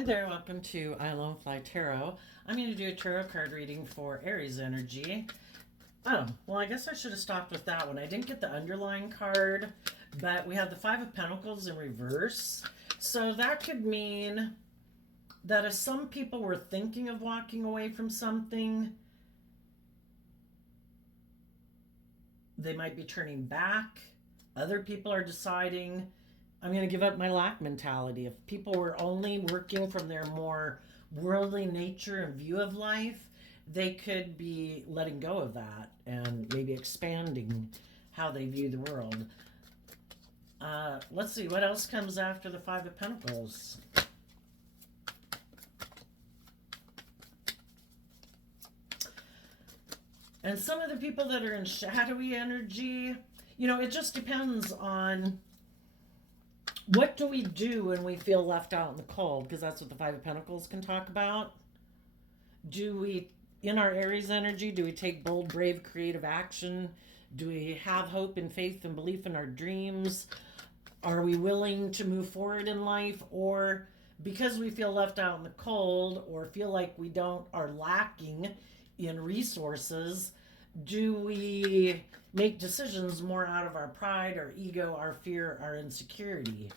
Hi there, welcome to I Alone Fly Tarot. I'm going to do a tarot card reading for Aries energy. Oh, well, I guess I should have stopped with that one. I didn't get the underlying card, but we have the Five of Pentacles in reverse. So that could mean that if some people were thinking of walking away from something, they might be turning back. Other people are deciding, I'm going to give up my lack mentality. If people were only working from their more worldly nature and view of life, they could be letting go of that and maybe expanding how they view the world. Let's see, what else comes after the Five of Pentacles? And some of the people that are in shadowy energy, it just depends on what do we do when we feel left out in the cold, because that's what the Five of Pentacles can talk about. Do we, in our Aries energy, do we take bold, brave, creative action? Do we have hope and faith and belief in our dreams? Are we willing to move forward in life? Or because we feel left out in the cold or feel like we are lacking in resources, do we make decisions more out of our pride, our ego, our fear, our insecurity?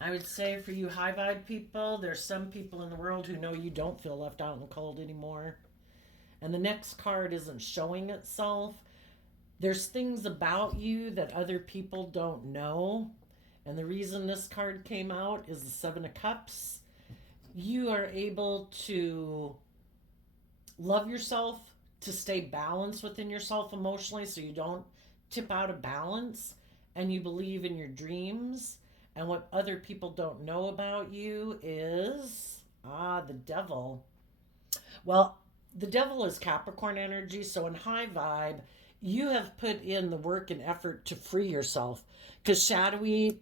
I would say for you high vibe people, there's some people in the world who know you don't feel left out in the cold anymore. And the next card isn't showing itself. There's things about you that other people don't know. And the reason this card came out is the Seven of Cups. You are able to love yourself, to stay balanced within yourself emotionally so you don't tip out of balance, and you believe in your dreams. And what other people don't know about you is the devil. Well, the devil is Capricorn energy, so in high vibe you have put in the work and effort to free yourself, because shadowy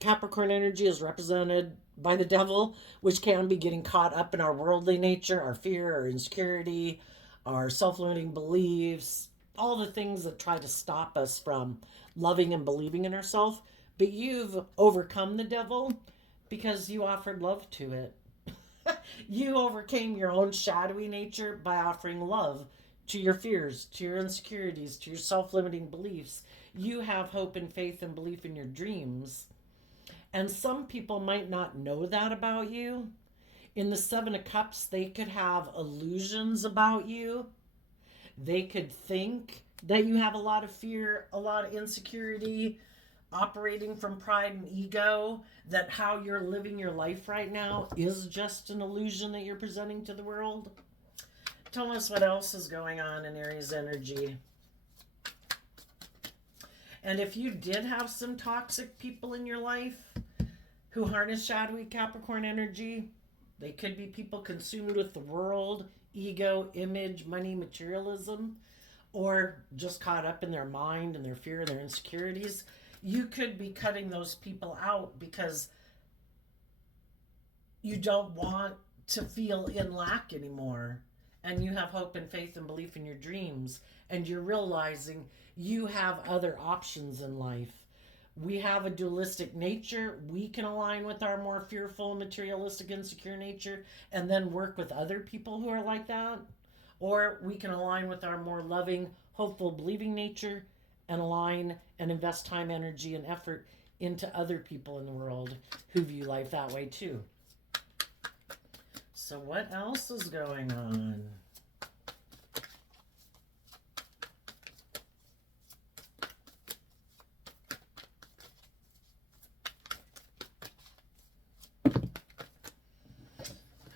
Capricorn energy is represented by the devil, which can be getting caught up in our worldly nature, our fear, our insecurity, our self-limiting beliefs, all the things that try to stop us from loving and believing in ourselves. But you've overcome the devil because you offered love to it. You overcame your own shadowy nature by offering love to your fears, to your insecurities, to your self-limiting beliefs. You have hope and faith and belief in your dreams. And some people might not know that about you. In the Seven of Cups, they could have illusions about you. They could think that you have a lot of fear, a lot of insecurity, operating from pride and ego, that how you're living your life right now is just an illusion that you're presenting to the world. Tell us what else is going on in Aries energy. And if you did have some toxic people in your life who harness shadowy Capricorn energy, they could be people consumed with the world, ego, image, money, materialism, or just caught up in their mind and their fear and their insecurities. You could be cutting those people out because you don't want to feel in lack anymore. And you have hope and faith and belief in your dreams. And you're realizing you have other options in life. We have a dualistic nature. We can align with our more fearful, materialistic, insecure nature and then work with other people who are like that. Or we can align with our more loving, hopeful, believing nature and align and invest time, energy, and effort into other people in the world who view life that way too. So what else is going on?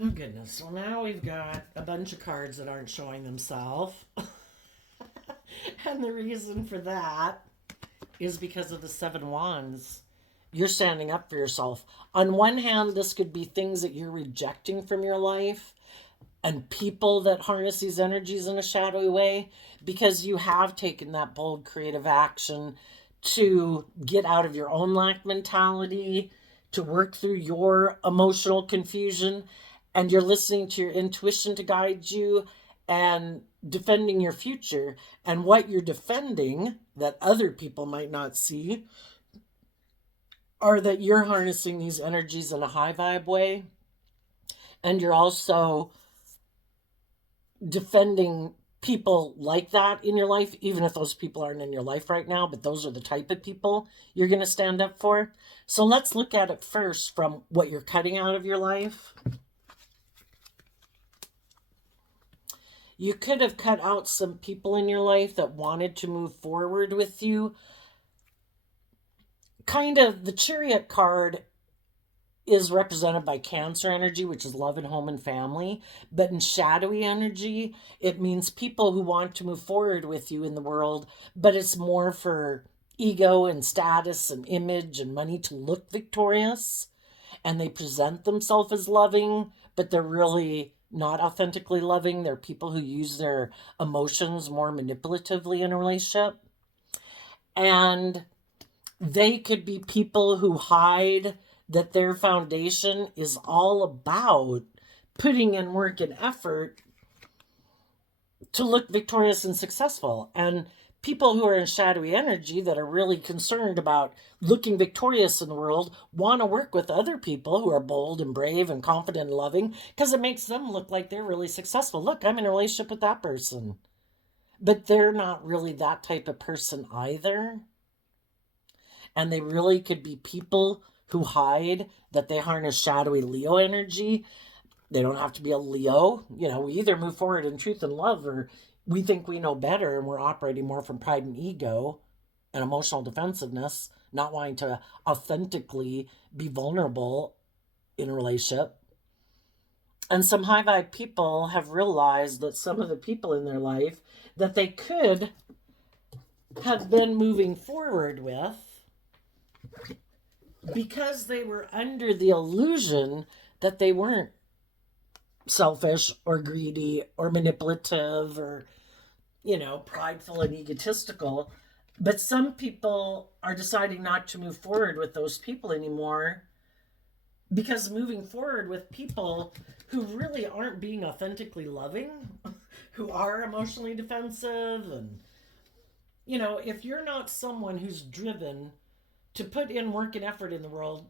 Oh goodness, well now we've got a bunch of cards that aren't showing themselves. And the reason for that is because of the Seven Wands. You're standing up for yourself. On one hand, this could be things that you're rejecting from your life and people that harness these energies in a shadowy way, because you have taken that bold creative action to get out of your own lack mentality, to work through your emotional confusion, and you're listening to your intuition to guide you and defending your future. And what you're defending that other people might not see are that you're harnessing these energies in a high vibe way, and you're also defending people like that in your life, even if those people aren't in your life right now, but those are the type of people you're going to stand up for. So let's look at it first from what you're cutting out of your life. You could have cut out some people in your life that wanted to move forward with you. Kind of the Chariot card is represented by Cancer energy, which is love and home and family. But in shadowy energy, it means people who want to move forward with you in the world, but it's more for ego and status and image and money to look victorious. And they present themselves as loving, but they're really not authentically loving. They're people who use their emotions more manipulatively in a relationship. And they could be people who hide that their foundation is all about putting in work and effort to look victorious and successful. And people who are in shadowy energy that are really concerned about looking victorious in the world want to work with other people who are bold and brave and confident and loving because it makes them look like they're really successful. Look, I'm in a relationship with that person. But they're not really that type of person either. And they really could be people who hide that they harness shadowy Leo energy. They don't have to be a Leo. We either move forward in truth and love, or we think we know better and we're operating more from pride and ego and emotional defensiveness, not wanting to authentically be vulnerable in a relationship. And some high vibe people have realized that some of the people in their life that they could have been moving forward with, because they were under the illusion that they weren't selfish or greedy or manipulative or, prideful and egotistical. But some people are deciding not to move forward with those people anymore because moving forward with people who really aren't being authentically loving, who are emotionally defensive, and, if you're not someone who's driven to put in work and effort in the world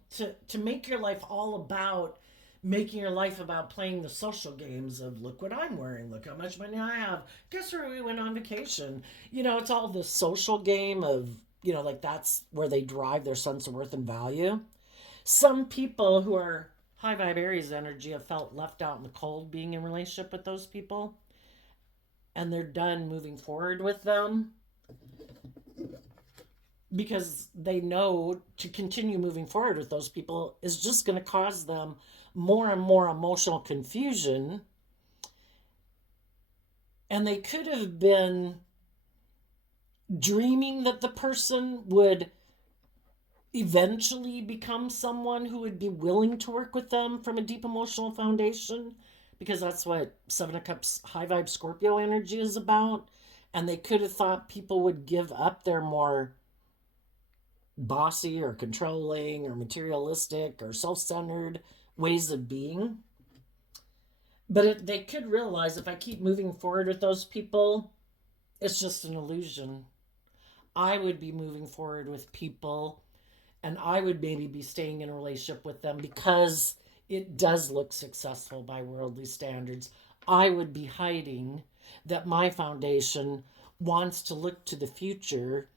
to make your life all about making your life about playing the social games of look what I'm wearing, look how much money I have, guess where we went on vacation. It's all the social game of, like that's where they derive their sense of worth and value. Some people who are high vibe Aries energy have felt left out in the cold being in relationship with those people, and they're done moving forward with them because they know to continue moving forward with those people is just going to cause them more and more emotional confusion. And they could have been dreaming that the person would eventually become someone who would be willing to work with them from a deep emotional foundation, because that's what Seven of Cups high vibe Scorpio energy is about. And they could have thought people would give up their more bossy or controlling or materialistic or self-centered ways of being. But they could realize if I keep moving forward with those people, it's just an illusion. I would be moving forward with people and I would maybe be staying in a relationship with them because it does look successful by worldly standards. I would be hiding that my foundation wants to look to the future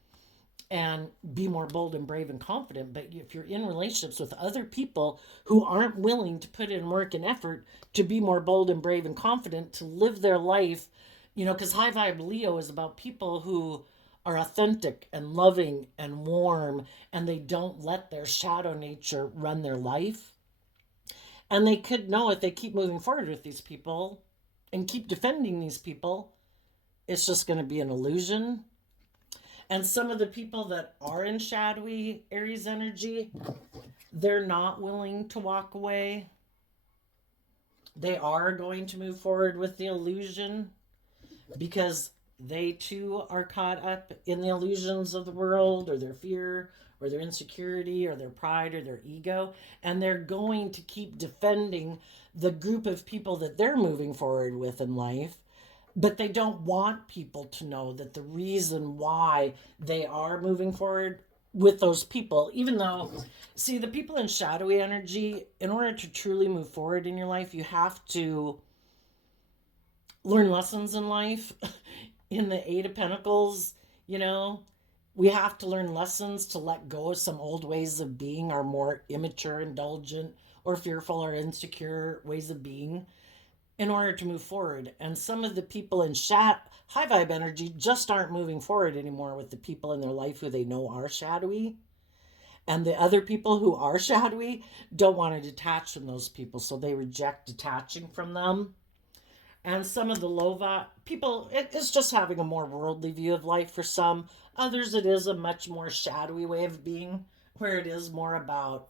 and be more bold and brave and confident. But if you're in relationships with other people who aren't willing to put in work and effort to be more bold and brave and confident, to live their life, because high vibe Leo is about people who are authentic and loving and warm, and they don't let their shadow nature run their life. And they could know if they keep moving forward with these people and keep defending these people, it's just going to be an illusion. And some of the people that are in shadowy Aries energy, they're not willing to walk away. They are going to move forward with the illusion because they too are caught up in the illusions of the world, or their fear or their insecurity or their pride or their ego. And they're going to keep defending the group of people that they're moving forward with in life. But they don't want people to know that the reason why they are moving forward with those people, even though, see, the people in shadowy energy, in order to truly move forward in your life, you have to learn lessons in life. In the Eight of Pentacles, you know, we have to learn lessons to let go of some old ways of being, our more immature, indulgent, or fearful or insecure ways of being in order to move forward. And some of the people in high vibe energy just aren't moving forward anymore with the people in their life who they know are shadowy. And the other people who are shadowy don't want to detach from those people, so they reject detaching from them. And some of the low vibe people, it's just having a more worldly view of life for some. Others, it is a much more shadowy way of being, where it is more about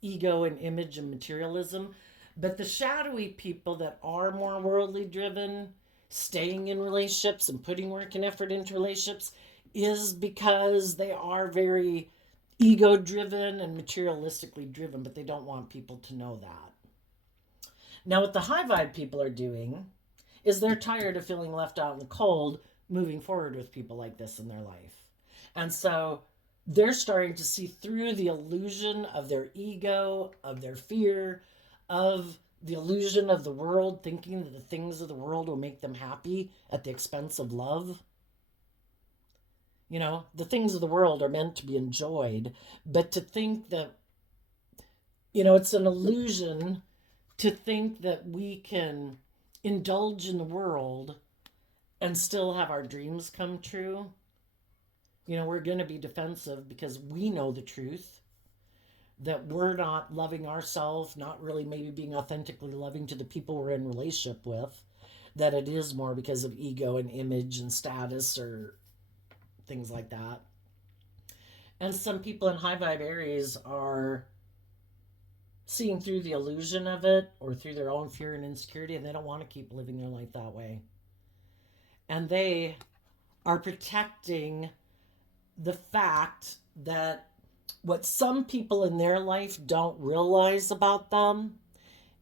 ego and image and materialism. But the shadowy people that are more worldly driven, staying in relationships and putting work and effort into relationships, is because they are very ego driven and materialistically driven, but they don't want people to know that. Now, what the high vibe people are doing is they're tired of feeling left out in the cold moving forward with people like this in their life. And so they're starting to see through the illusion of their ego, of their fear, of the illusion of the world, thinking that the things of the world will make them happy at the expense of love. You know, the things of the world are meant to be enjoyed, but to think that, you know, it's an illusion to think that we can indulge in the world and still have our dreams come true. You know, we're going to be defensive because we know the truth that we're not loving ourselves, not really maybe being authentically loving to the people we're in relationship with, that it is more because of ego and image and status or things like that. And some people in high vibe areas are seeing through the illusion of it or through their own fear and insecurity, and they don't want to keep living their life that way. And they are protecting the fact that what some people in their life don't realize about them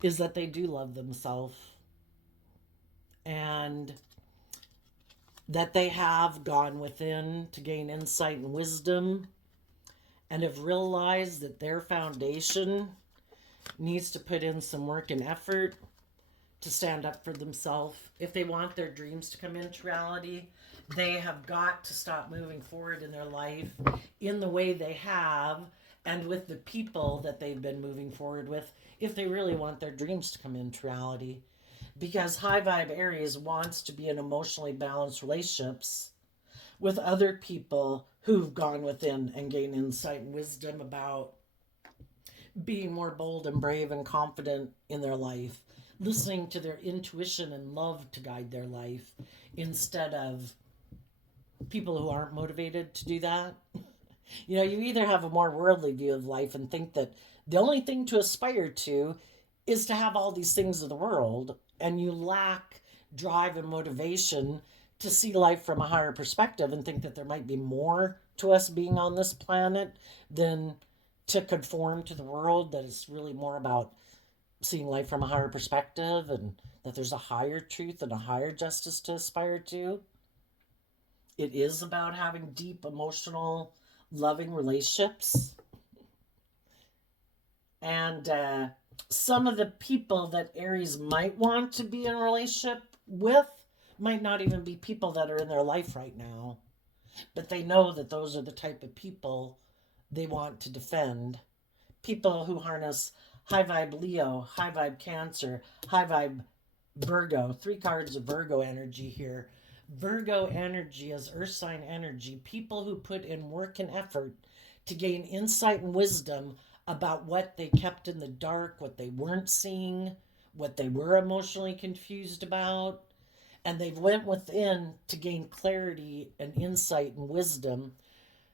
is that they do love themselves and that they have gone within to gain insight and wisdom and have realized that their foundation needs to put in some work and effort to stand up for themselves. If they want their dreams to come into reality, they have got to stop moving forward in their life in the way they have and with the people that they've been moving forward with if they really want their dreams to come into reality. Because high vibe Aries wants to be in emotionally balanced relationships with other people who've gone within and gained insight and wisdom about being more bold and brave and confident in their life, listening to their intuition and love to guide their life instead of people who aren't motivated to do that. You know, you either have a more worldly view of life and think that the only thing to aspire to is to have all these things of the world, and you lack drive and motivation to see life from a higher perspective and think that there might be more to us being on this planet than to conform to the world, that it's really more about seeing life from a higher perspective and that there's a higher truth and a higher justice to aspire to. It is about having deep, emotional, loving relationships. And some of the people that Aries might want to be in a relationship with might not even be people that are in their life right now. But they know that those are the type of people they want to defend. People who harness high vibe Leo, high vibe Cancer, high vibe Virgo. 3 cards of Virgo energy here. Virgo energy is earth sign energy. People who put in work and effort to gain insight and wisdom about what they kept in the dark, what they weren't seeing, what they were emotionally confused about. And they've went within to gain clarity and insight and wisdom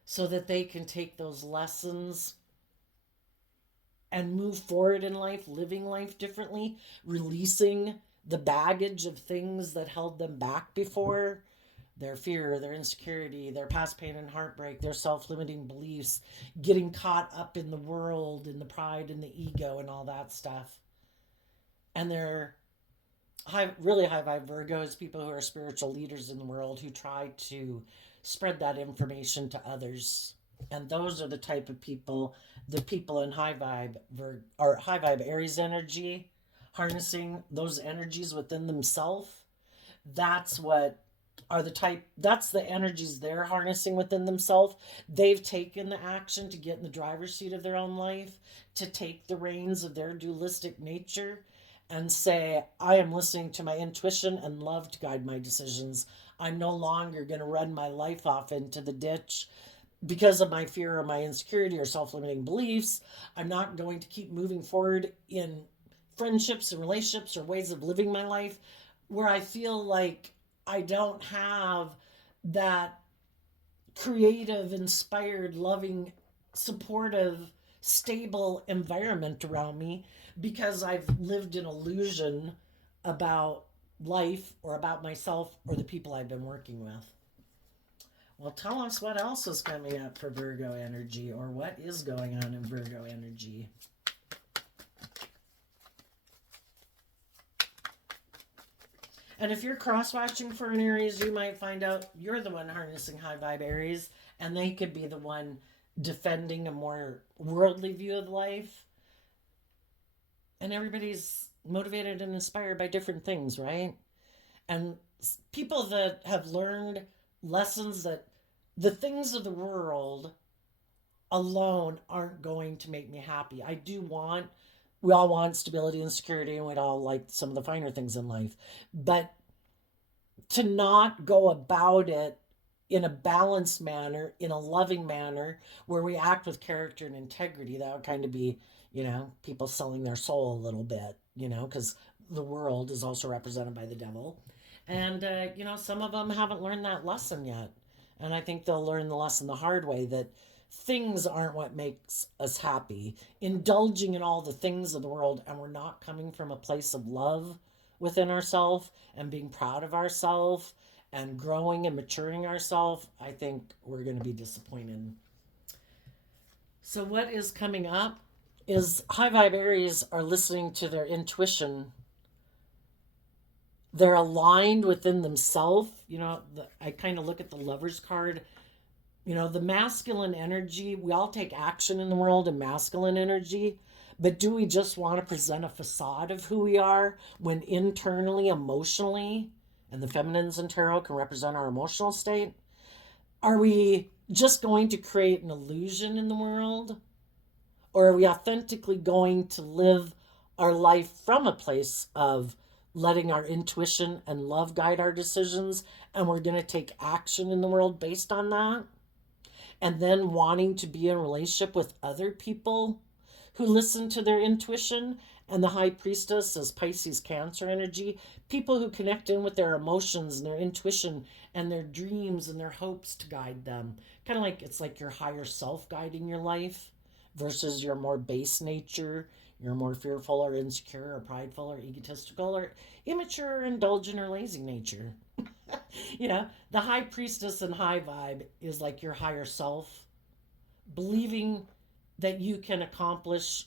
so that they can take those lessons and move forward in life, living life differently, releasing the baggage of things that held them back before, their fear, their insecurity, their past pain and heartbreak, their self limiting beliefs, getting caught up in the world, in the pride and the ego and all that stuff. And they're really high vibe Virgos, people who are spiritual leaders in the world who try to spread that information to others And those are the type of people, the people in or high vibe Aries energy, harnessing those energies within themselves. That's what are the type, that's the energies they're harnessing within themselves. They've taken the action to get in the driver's seat of their own life, to take the reins of their dualistic nature and say, I am listening to my intuition and love to guide my decisions. I'm no longer going to run my life off into the ditch because of my fear or my insecurity or self-limiting beliefs. I'm not going to keep moving forward in friendships and relationships or ways of living my life where I feel like I don't have that creative, inspired, loving, supportive, stable environment around me because I've lived an illusion about life or about myself or the people I've been working with. Well, tell us what else is coming up for Virgo energy, or what is going on in Virgo energy. And if you're cross watching for an Aries, you might find out you're the one harnessing high vibe Aries, and they could be the one defending a more worldly view of life. And everybody's motivated and inspired by different things, right? And people that have learned lessons that the things of the world alone aren't going to make me happy. We all want stability and security, and we'd all like some of the finer things in life. But to not go about it in a balanced manner, in a loving manner, where we act with character and integrity, that would kind of be, people selling their soul a little bit, because the world is also represented by the devil. And, some of them haven't learned that lesson yet. And I think they'll learn the lesson the hard way that things aren't what makes us happy. Indulging in all the things of the world, and we're not coming from a place of love within ourselves and being proud of ourselves and growing and maturing ourselves, I think we're going to be disappointed. So, what is coming up is high vibe Aries are listening to their intuition. They're aligned within themselves. I kind of look at the Lover's card. The masculine energy, we all take action in the world in masculine energy, but do we just want to present a facade of who we are when internally, emotionally, and the feminines in tarot can represent our emotional state? Are we just going to create an illusion in the world? Or are we authentically going to live our life from a place of letting our intuition and love guide our decisions, and we're going to take action in the world based on that? And then wanting to be in a relationship with other people who listen to their intuition. And the high priestess is Pisces Cancer energy, people who connect in with their emotions and their intuition and their dreams and their hopes to guide them. Kind of like it's like your higher self guiding your life versus your more base nature, your more fearful or insecure or prideful or egotistical or immature or indulgent or lazy nature. The high priestess and high vibe is like your higher self, believing that you can accomplish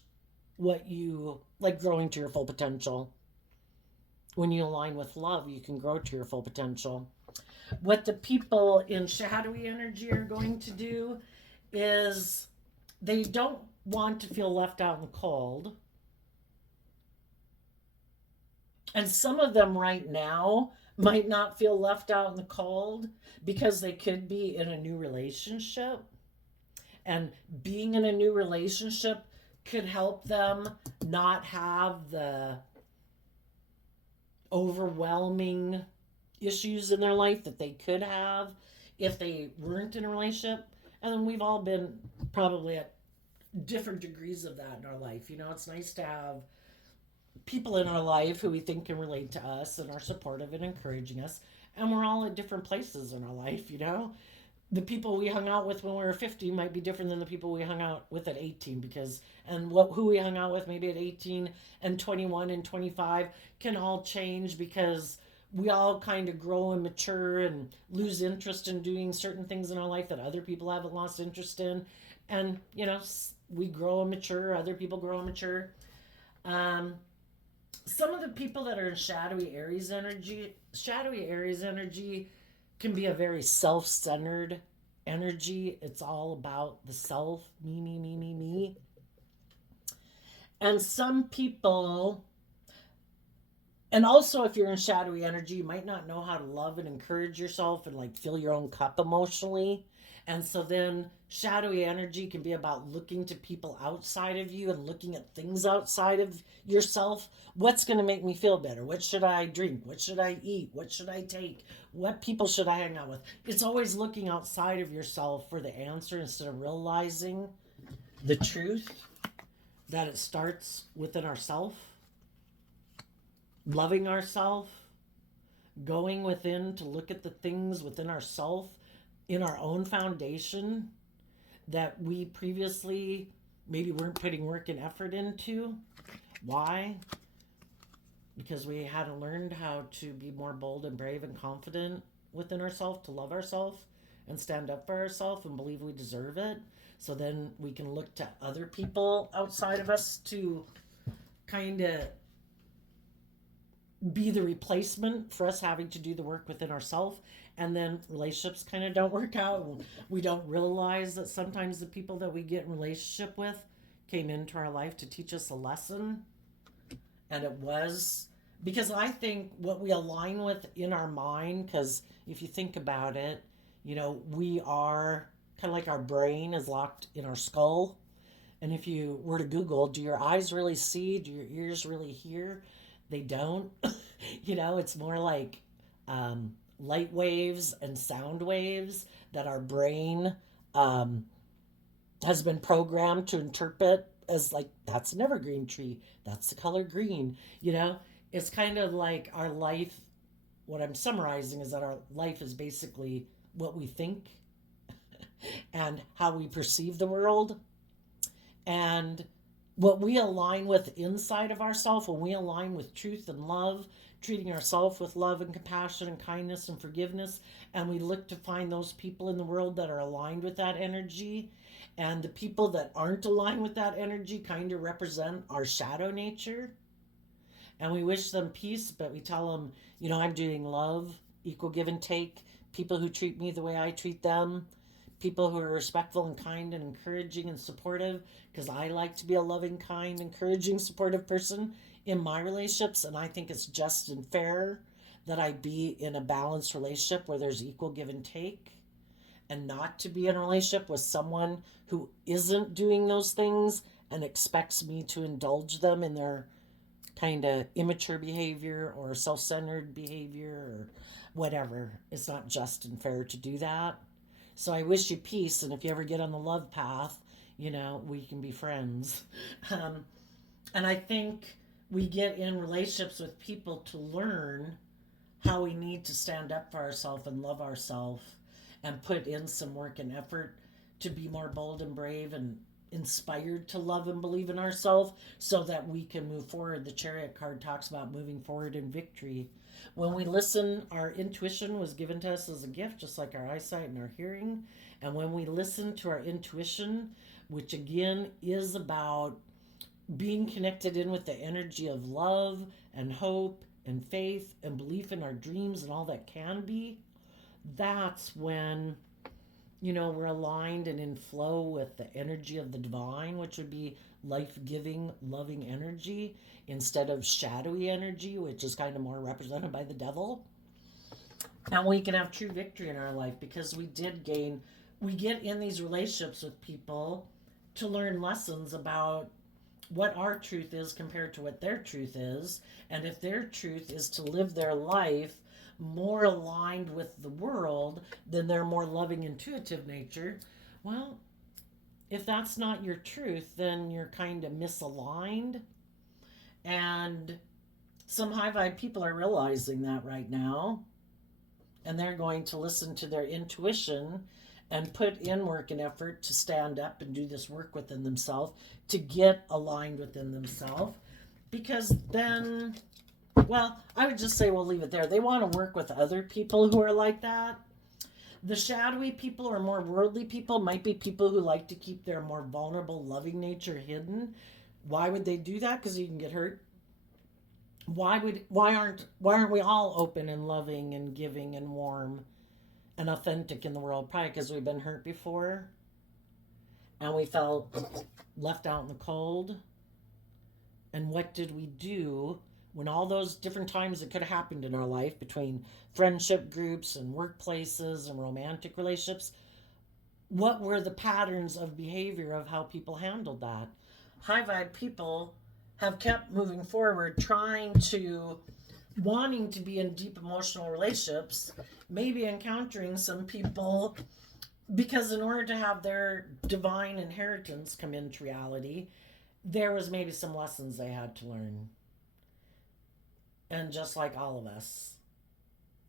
what you like, growing to your full potential. When you align with love, you can grow to your full potential. What the people in shadowy energy are going to do is they don't want to feel left out in the cold. And some of them right now might not feel left out in the cold because they could be in a new relationship. And being in a new relationship could help them not have the overwhelming issues in their life that they could have if they weren't in a relationship. And then we've all been probably at different degrees of that in our life. It's nice to have people in our life who we think can relate to us and are supportive and encouraging us. And we're all at different places in our life. The people we hung out with when we were 50 might be different than the people we hung out with at 18 who we hung out with maybe at 18 and 21 and 25 can all change because we all kind of grow and mature and lose interest in doing certain things in our life that other people haven't lost interest in. And, we grow and mature, other people grow and mature. Some of the people that are in shadowy Aries energy can be a very self-centered energy. It's all about the self, me, me, me, me, me. And some people, and also if you're in shadowy energy, you might not know how to love and encourage yourself and like fill your own cup emotionally. And so then shadowy energy can be about looking to people outside of you and looking at things outside of yourself. What's going to make me feel better? What should I drink? What should I eat? What should I take? What people should I hang out with? It's always looking outside of yourself for the answer instead of realizing the truth that it starts within ourself, loving ourself, going within to look at the things within ourself in our own foundation that we previously maybe weren't putting work and effort into. Why? Because we hadn't learned how to be more bold and brave and confident within ourselves, to love ourselves and stand up for ourselves and believe we deserve it. So then we can look to other people outside of us to kind of be the replacement for us having to do the work within ourselves. And then relationships kind of don't work out. We don't realize that sometimes the people that we get in relationship with came into our life to teach us a lesson. And it was because I think what we align with in our mind, because if you think about it, we are kind of like our brain is locked in our skull. And if you were to Google, do your eyes really see? Do your ears really hear? They don't. It's more like light waves and sound waves that our brain um, has been programmed to interpret as like, that's an evergreen tree. That's the color green. It's kind of like our life. What I'm summarizing is that our life is basically what we think and how we perceive the world. And what we align with inside of ourselves, when we align with truth and love, treating ourselves with love and compassion and kindness and forgiveness, and we look to find those people in the world that are aligned with that energy, and the people that aren't aligned with that energy kind of represent our shadow nature, and we wish them peace, but we tell them, I'm doing love, equal give and take, people who treat me the way I treat them, people who are respectful and kind and encouraging and supportive, because I like to be a loving, kind, encouraging, supportive person in my relationships, and I think it's just and fair that I be in a balanced relationship where there's equal give and take, and not to be in a relationship with someone who isn't doing those things and expects me to indulge them in their kind of immature behavior or self-centered behavior or whatever. It's not just and fair to do that. So I wish you peace, and if you ever get on the love path, we can be friends. Um, and I think we get in relationships with people to learn how we need to stand up for ourselves and love ourselves and put in some work and effort to be more bold and brave and inspired to love and believe in ourselves so that we can move forward. The Chariot card talks about moving forward in victory. When we listen, our intuition was given to us as a gift, just like our eyesight and our hearing. And when we listen to our intuition, which again is about being connected in with the energy of love and hope and faith and belief in our dreams and all that can be, that's when we're aligned and in flow with the energy of the divine, which would be life-giving, loving energy instead of shadowy energy, which is kind of more represented by the devil. And we can have true victory in our life because we get in these relationships with people to learn lessons about what our truth is compared to what their truth is. And if their truth is to live their life more aligned with the world than their more loving, intuitive nature, well, if that's not your truth, then you're kind of misaligned. And some high vibe people are realizing that right now. And they're going to listen to their intuition and put in work and effort to stand up and do this work within themselves to get aligned within themselves. Because then, well, I would just say we'll leave it there. They want to work with other people who are like that. The shadowy people or more worldly people might be people who like to keep their more vulnerable, loving nature hidden. Why would they do that? Because you can get hurt. Why aren't we all open and loving and giving and warm and authentic in the world, probably because we've been hurt before and we felt left out in the cold. And what did we do when all those different times that could have happened in our life between friendship groups and workplaces and romantic relationships? What were the patterns of behavior of how people handled that? High vibe people have kept moving forward, trying to, wanting to be in deep emotional relationships, maybe encountering some people because in order to have their divine inheritance come into reality, there was maybe some lessons they had to learn. And just like all of us.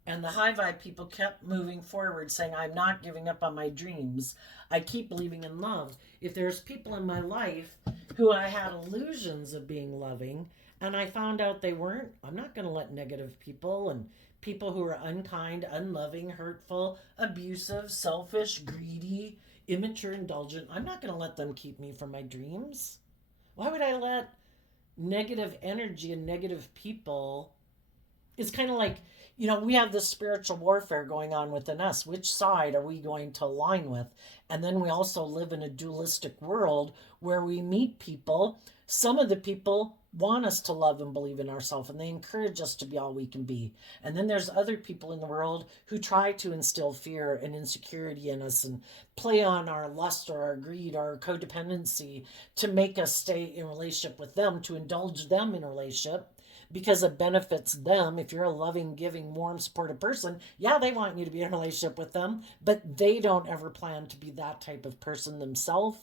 And the high vibe people kept moving forward, saying, I'm not giving up on my dreams. I keep believing in love. If there's people in my life who I had illusions of being loving, and I found out they weren't, I'm not going to let negative people and people who are unkind, unloving, hurtful, abusive, selfish, greedy, immature, indulgent, I'm not going to let them keep me from my dreams. Why would I let negative energy and negative people? It's kind of like, we have this spiritual warfare going on within us. Which side are we going to align with? And then we also live in a dualistic world where we meet people. Some of the people want us to love and believe in ourselves, and they encourage us to be all we can be. And then there's other people in the world who try to instill fear and insecurity in us and play on our lust or our greed or our codependency to make us stay in relationship with them, to indulge them in a relationship because it benefits them. If you're a loving, giving, warm, supportive person, yeah, they want you to be in a relationship with them, but they don't ever plan to be that type of person themselves.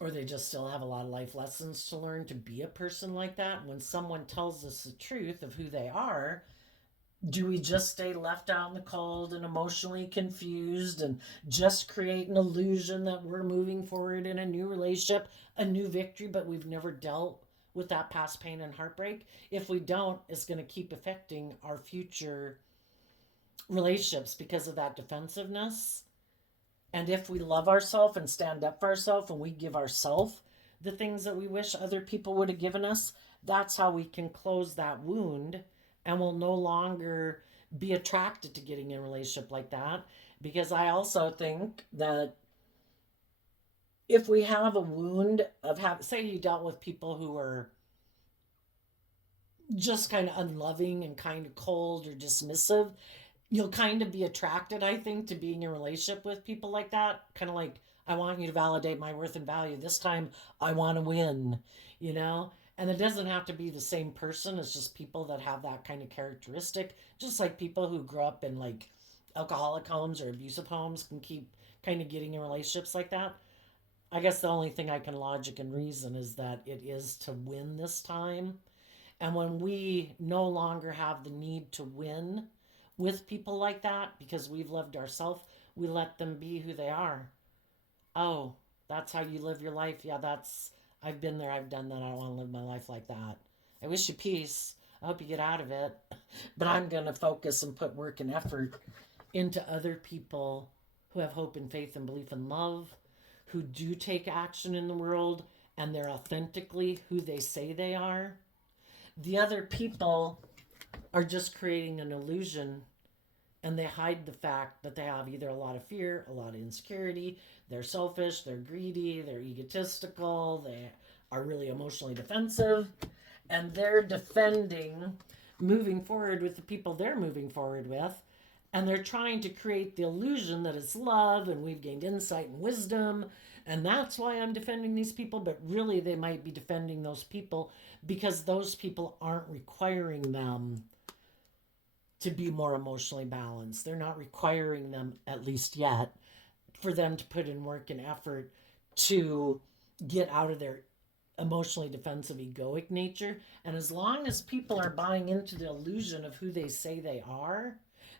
Or they just still have a lot of life lessons to learn to be a person like that. When someone tells us the truth of who they are, do we just stay left out in the cold and emotionally confused and just create an illusion that we're moving forward in a new relationship, a new victory, but we've never dealt with that past pain and heartbreak? If we don't, it's going to keep affecting our future relationships because of that defensiveness. And if we love ourselves and stand up for ourselves and we give ourselves the things that we wish other people would have given us, that's how we can close that wound and will no longer be attracted to getting in a relationship like that. Because I also think that if we have a wound of say you dealt with people who are just kind of unloving and kind of cold or dismissive, you'll kind of be attracted, I think, to being in a relationship with people like that. Kind of like, I want you to validate my worth and value. This time, I want to win, you know? And it doesn't have to be the same person. It's just people that have that kind of characteristic. Just like people who grow up in like alcoholic homes or abusive homes can keep kind of getting in relationships like that. I guess the only thing I can logic and reason is that it is to win this time. And when we no longer have the need to win with people like that because we've loved ourselves, we let them be who they are. Oh, that's how you live your life. Yeah, I've been there, I've done that. I don't want to live my life like that. I wish you peace. I hope you get out of it. But I'm going to focus and put work and effort into other people who have hope and faith and belief and love, who do take action in the world, and they're authentically who they say they are. The other people are just creating an illusion, and they hide the fact that they have either a lot of fear, a lot of insecurity, they're selfish, they're greedy, they're egotistical, they are really emotionally defensive, and they're defending moving forward with the people they're moving forward with. And they're trying to create the illusion that it's love and we've gained insight and wisdom. And that's why I'm defending these people. But really, they might be defending those people because those people aren't requiring them to be more emotionally balanced. They're not requiring them, at least yet, for them to put in work and effort to get out of their emotionally defensive, egoic nature. And as long as people are buying into the illusion of who they say they are,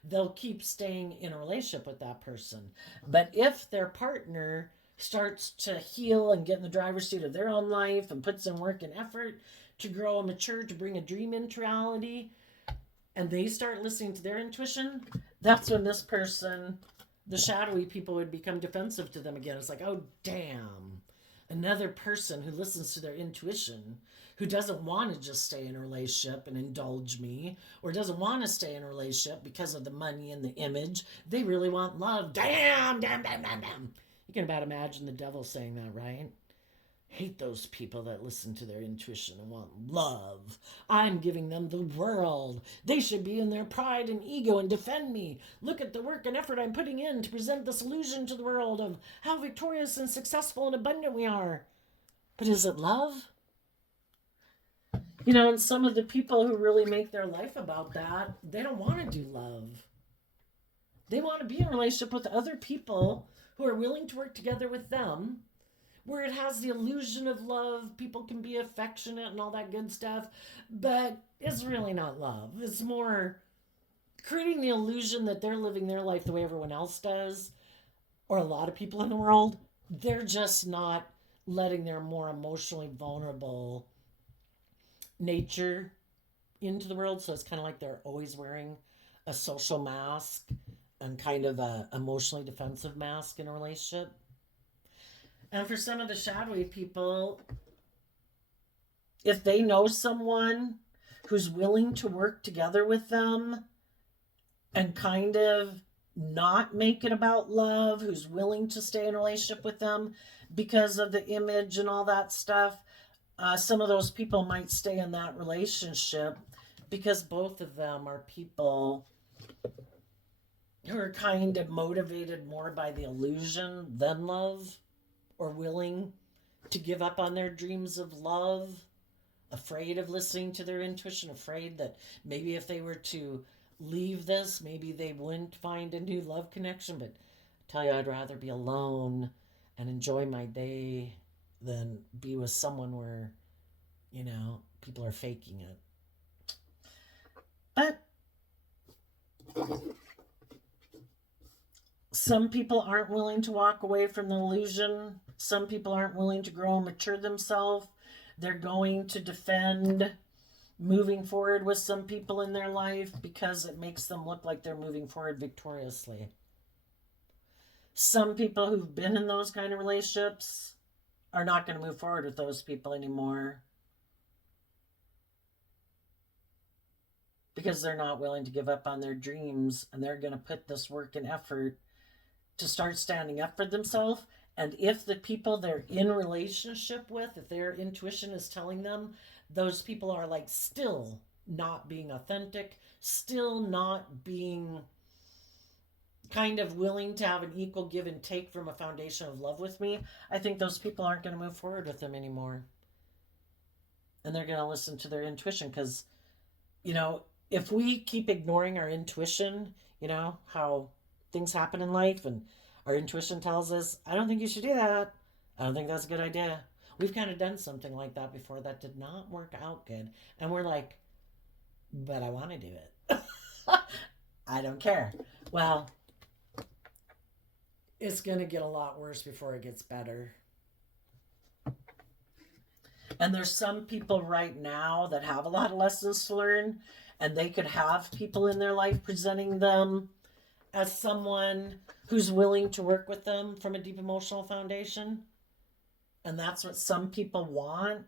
they'll keep staying in a relationship with that person. But if their partner starts to heal and get in the driver's seat of their own life and puts in work and effort to grow and mature, to bring a dream into reality, and they start listening to their intuition, that's when this person, the shadowy people, would become defensive to them again. It's like, oh, damn. another person who listens to their intuition, who doesn't want to just stay in a relationship and indulge me, or doesn't want to stay in a relationship because of the money and the image. They really want love. Damn, damn, damn, damn, damn. You can about imagine the devil saying that, right? Hate those people that listen to their intuition and want love. I'm giving them the world. They should be in their pride and ego and defend me. Look at the work and effort I'm putting in to present this illusion to the world of how victorious and successful and abundant we are. But is it love? And some of the people who really make their life about that, they don't want to do love. They want to be in a relationship with other people who are willing to work together with them, where it has the illusion of love. People can be affectionate and all that good stuff, but it's really not love. It's more creating the illusion that they're living their life the way everyone else does, or a lot of people in the world. They're just not letting their more emotionally vulnerable nature into the world. So it's kind of like they're always wearing a social mask and kind of a emotionally defensive mask in a relationship. And for some of the shadowy people, if they know someone who's willing to work together with them and kind of not make it about love, who's willing to stay in a relationship with them because of the image and all that stuff, some of those people might stay in that relationship because both of them are people who are kind of motivated more by the illusion than love, or willing to give up on their dreams of love, afraid of listening to their intuition, afraid that maybe if they were to leave this, maybe they wouldn't find a new love connection. But I tell you, I'd rather be alone and enjoy my day than be with someone where, people are faking it. But some people aren't willing to walk away from the illusion. Some people aren't willing to grow and mature themselves. They're going to defend moving forward with some people in their life because it makes them look like they're moving forward victoriously. Some people who've been in those kind of relationships are not going to move forward with those people anymore because they're not willing to give up on their dreams, and they're going to put this work and effort to start standing up for themselves. And if the people they're in relationship with, if their intuition is telling them those people are like still not being authentic, still not being kind of willing to have an equal give and take from a foundation of love with me, I think those people aren't going to move forward with them anymore. And they're going to listen to their intuition because, if we keep ignoring our intuition, how things happen in life and our intuition tells us, I don't think you should do that. I don't think that's a good idea. We've kind of done something like that before that did not work out good. And we're like, but I want to do it. I don't care. Well, it's going to get a lot worse before it gets better. And there's some people right now that have a lot of lessons to learn, and they could have people in their life presenting them as someone who's willing to work with them from a deep emotional foundation. And that's what some people want,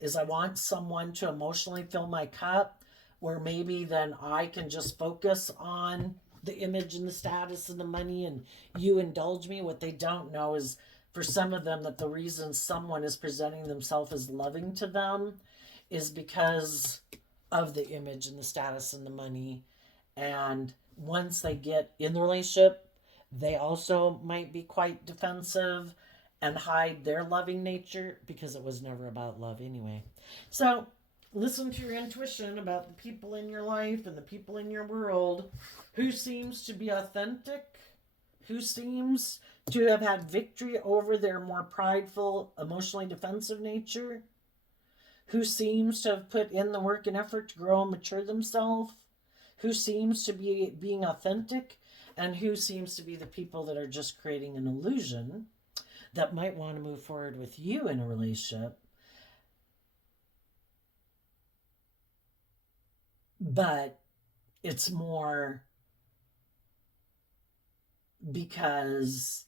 is I want someone to emotionally fill my cup, where maybe then I can just focus on the image and the status and the money and you indulge me. What they don't know is for some of them that the reason someone is presenting themselves as loving to them is because of the image and the status and the money. And once they get in the relationship, they also might be quite defensive and hide their loving nature because it was never about love anyway. So listen to your intuition about the people in your life and the people in your world. Who seems to be authentic? Who seems to have had victory over their more prideful, emotionally defensive nature? Who seems to have put in the work and effort to grow and mature themselves? Who seems to be being authentic? And who seems to be the people that are just creating an illusion that might want to move forward with you in a relationship, but it's more because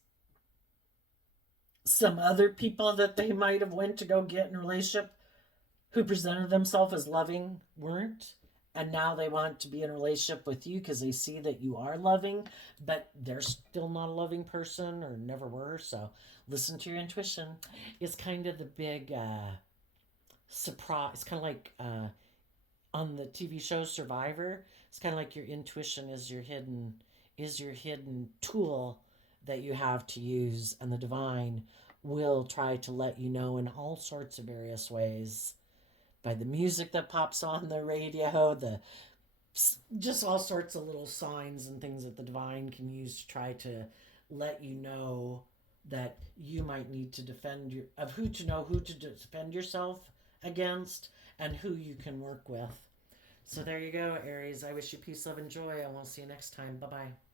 some other people that they might have went to go get in a relationship who presented themselves as loving weren't, and now they want to be in a relationship with you because they see that you are loving, but they're still not a loving person or never were. So listen to your intuition. It's kind of the big surprise. It's kind of like on the TV show Survivor. It's kind of like your intuition is your hidden tool that you have to use, and the divine will try to let you know in all sorts of various ways by the music that pops on the radio, the just all sorts of little signs and things that the divine can use to try to let you know that you might need to defend your of who to know who to defend yourself against and who you can work with. So there you go, Aries. I wish you peace, love, and joy, and we'll see you next time. Bye bye.